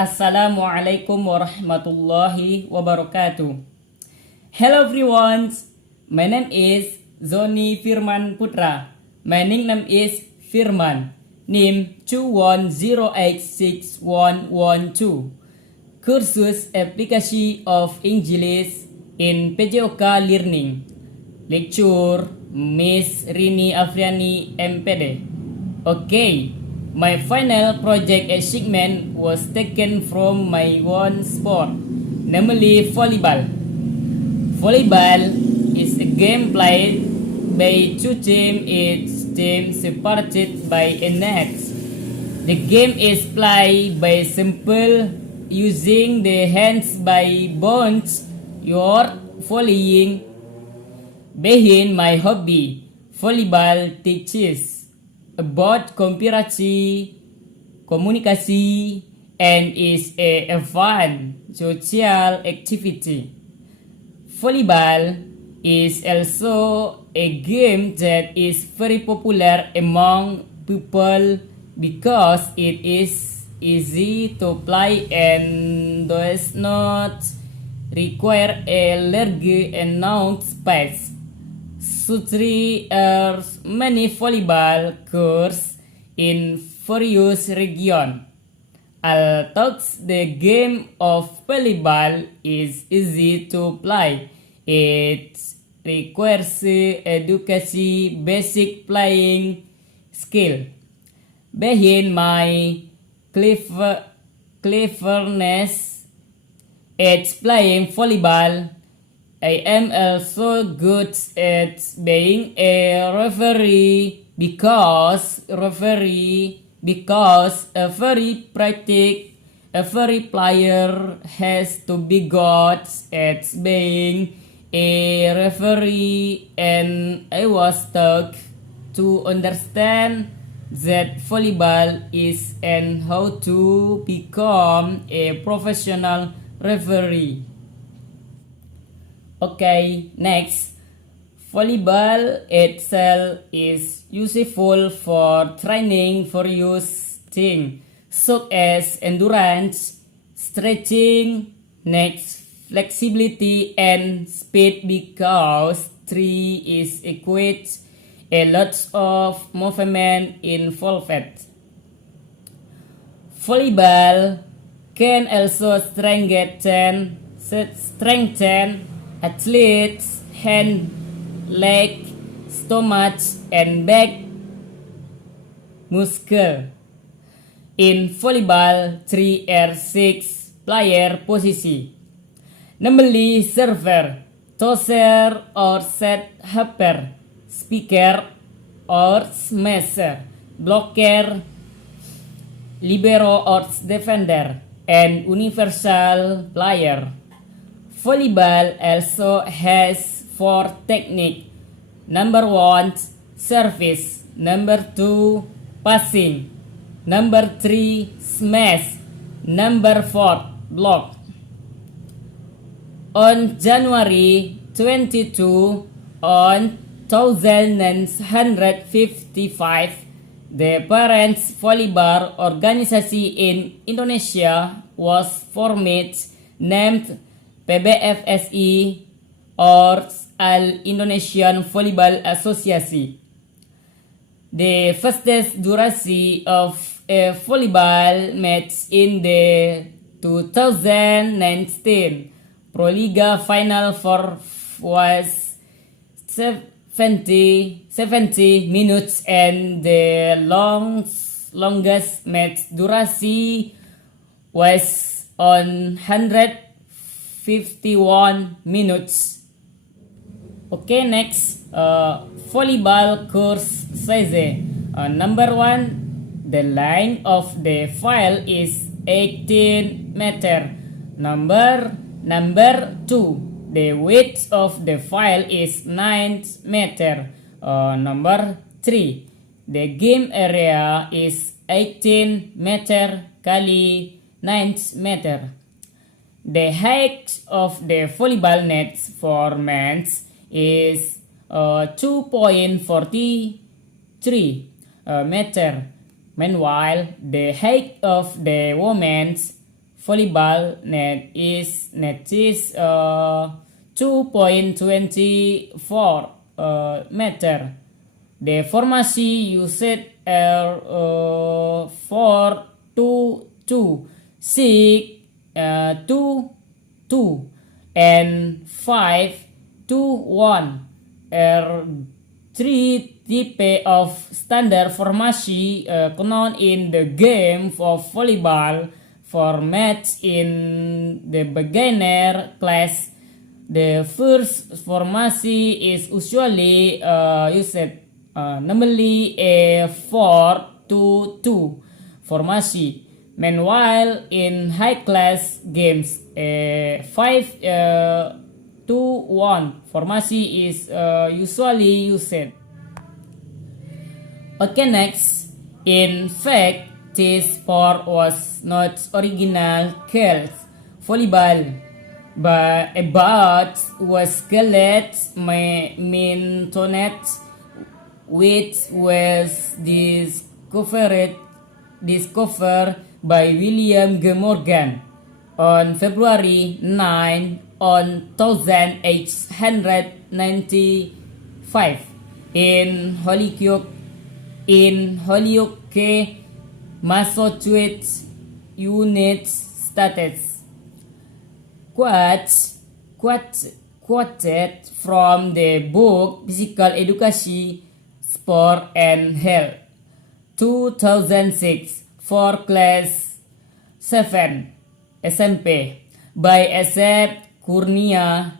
Assalamualaikum warahmatullahi wabarakatuh. Hello everyone, my name is Zoni Firman Putra. My nickname is Firman. NIM 210861112. Kursus Aplikasi of English in PJOK Learning. Lecture Miss Rini Afriani MPD. Okay, my final project achievement was taken from my one sport, namely volleyball. Volleyball is a game played by two teams, each team separated by a net. The game is played by simple using the hands by bounce your volleying. Behind my hobby, volleyball teaches about komunikasi, and is a fun social activity. Volleyball is also a game that is very popular among people because it is easy to play and does not require a large amount of space. There are many volleyball courts in various regions. Although the game of volleyball is easy to play, it requires education basic playing skill. Behind my cleverness at playing volleyball, I am also good at being a referee because every player has to be good at being a referee, and I was taught to understand that volleyball is and how to become a professional referee. Okay, next. Volleyball itself is useful for training various things such as endurance, stretching, neck flexibility, and speed because three is equate a lot of movement involved. Volleyball can also strengthen athletes' hand, leg, stomach, and back muscle. In volleyball, 3 or 6 player position, namely server, tosser or set hopper, speaker or smasher, blocker, libero or defender, and universal player. Volleyball also has 4 techniques. Number 1, service. Number 2, passing. Number 3, smash. Number 4, block. On January 22, 1955, the Parents Volleyball Organization in Indonesia was formed, named PBFSI or Al Indonesian Volleyball Association. The fastest duration of a volleyball match in the 2019 Pro Liga Final was 70 minutes, and the longest match duration was on 151 minutes. Okay, next, volleyball course size. Number 1, the length of the file is 18 meter. Number 2, the width of the file is 9 meter. Number 3, the game area is 18 meter kali 9 meter. The height of the volleyball nets for men is 2.43 meter. Meanwhile, the height of the women's volleyball net is 2.24 meter. The formasi used are 4-2-2, 6-2-2, and 5-2-1 are three types of standard formasi known in the game of volleyball. For match in the beginner class, the first formasi is usually used, namely a 4-2-2 formasi. Meanwhile, in high class games, a 5-2-1 formasi is usually used. Okay, next. In fact, this sport was not original called volleyball, but was called mintonette, which was discovered by William G. Morgan on February 9 on 1895 in Holyoke, Massachusetts, United States. Quoted from the book Physical Education, Sport and Health, 2006, for Class 7 SMP by Asep Kurnia.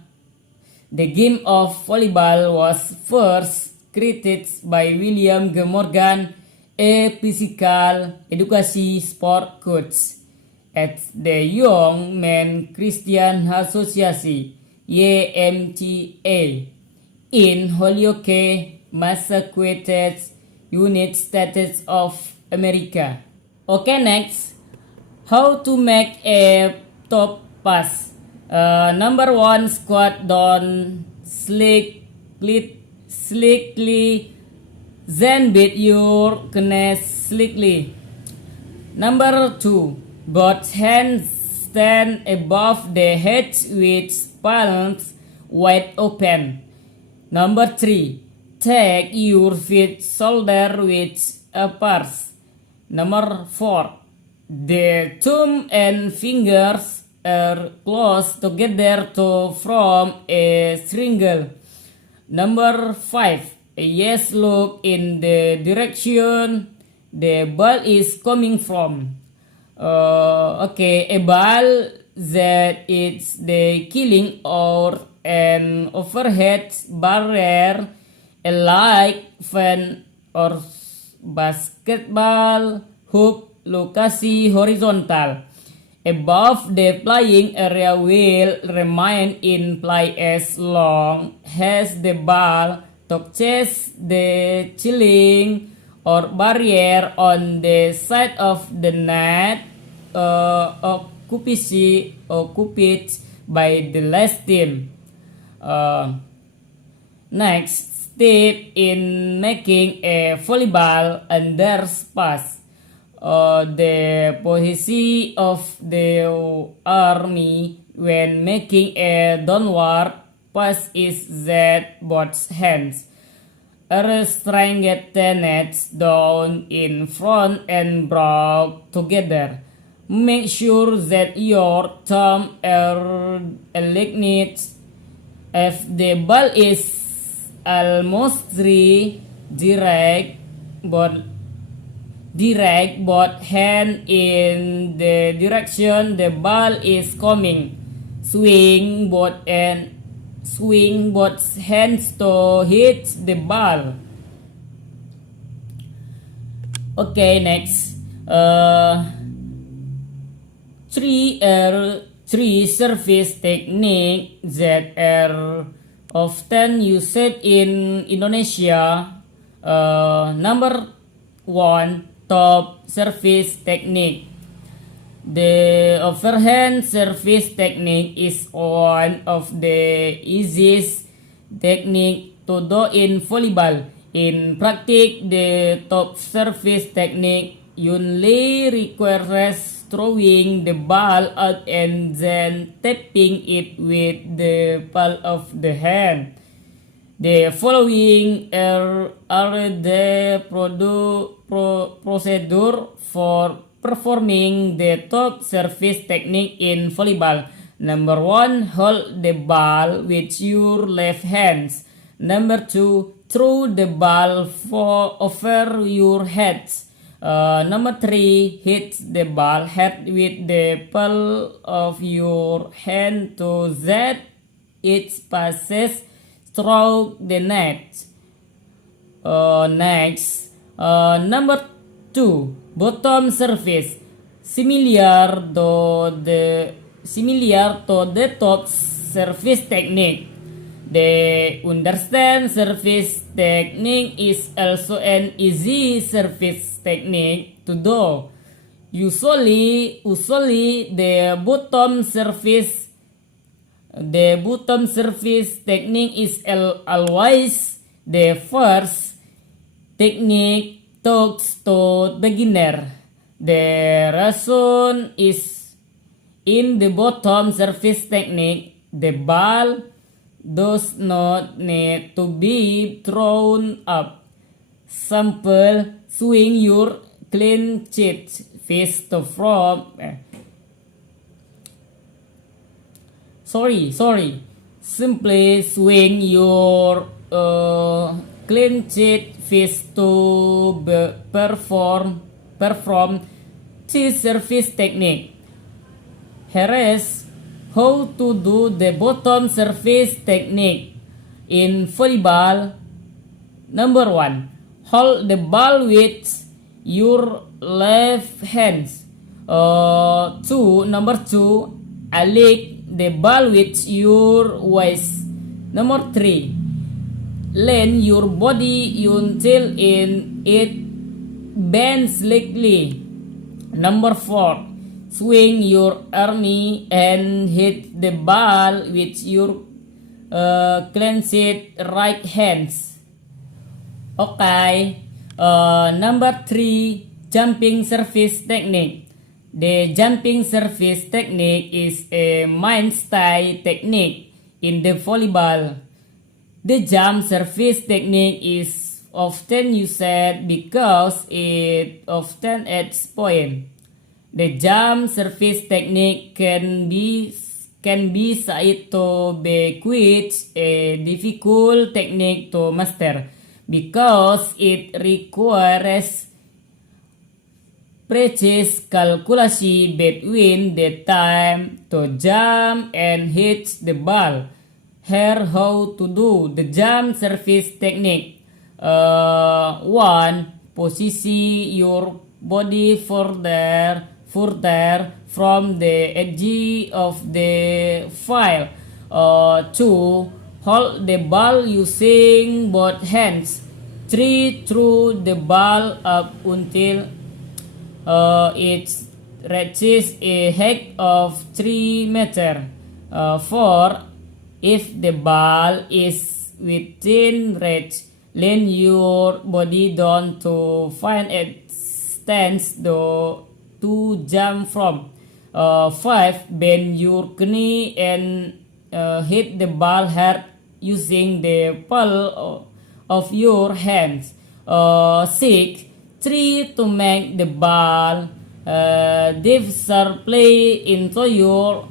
The game of volleyball was first created by William G. Morgan, a physical education sport coach at the Young Men Christian Association (YMCA) in Holyoke, Massachusetts, United States of America. Okay, next, how to make a top pass. Number 1, squat down slickly, then beat your knees slightly. Number 2, both hands stand above the head with palms wide open. Number 3, take your feet shoulder width apart. Number 4, the thumb and fingers are close together to form a triangle. Number 5, yes, look in the direction the ball is coming from. A ball that is the killing or an overhead barrier, like fan or basketball hoop, lokasi horizontal above the playing area will remain in play as long as the ball touches the ceiling or barrier on the side of the net occupied by the last team. Next step in making a volleyball underpass. The position of the army when making a downward pass is that both hands are strengthened down in front and brought together. Make sure that your thumb are aligned. If the ball is almost direct both hands in the direction the ball is coming. Swing both hands to hit the ball. Okay, next. Three service techniques that are often used in Indonesia. Number 1, top service technique. The overhand service technique is one of the easiest technique to do in volleyball. In practice, the top service technique only requires throwing the ball out and then tapping it with the palm of the hand. The following are the procedure for performing the top service technique in volleyball. Number 1, hold the ball with your left hands. Number 2, throw the ball over your head. Number 3, hit the ball head with the palm of your hand to that it passes through the net. Next, number 2, bottom service, similar to the top service technique. The understand service technique is also an easy service technique to do. Usually the bottom service technique is always the first technique taught to beginner. The reason is in the bottom service technique, the ball does not need to be thrown up. Sample, swing your clenched fist from Simply swing your clenched fist to perform this service technique. Here is how to do the bottom service technique in volleyball. Number 1, hold the ball with your left hands. Number 2, alick the ball with your waist. Number 3, lean your body until it bends slightly. Number 4, swing your arm and hit the ball with your clenched right hands. Okay. Number 3, jumping service technique. The jumping service technique is a mainstay technique in the volleyball. The jump service technique is often used because it often adds point. The jump service technique can be said to be quite a difficult technique to master because it requires precise calculation between the time to jump and hit the ball. Here how to do the jump service technique. 1. Position your body further from the edge of the file. 2. Hold the ball using both hands. 3. Throw the ball up until it reaches a height of 3 meters. 4. If the ball is within reach, lean your body down to find a stance to jump from. 5. Bend your knee and hit the ball hard using the palm of your hands. 6. Try to make the ball dive sharply into your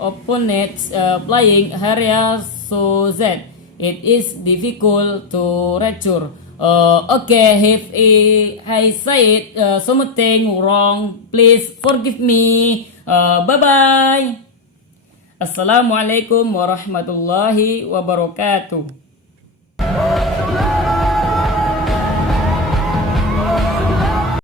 opponent's playing area so that it is difficult to return. Okay, if I said something wrong, please forgive me. Bye-bye. Assalamualaikum warahmatullahi wabarakatuh.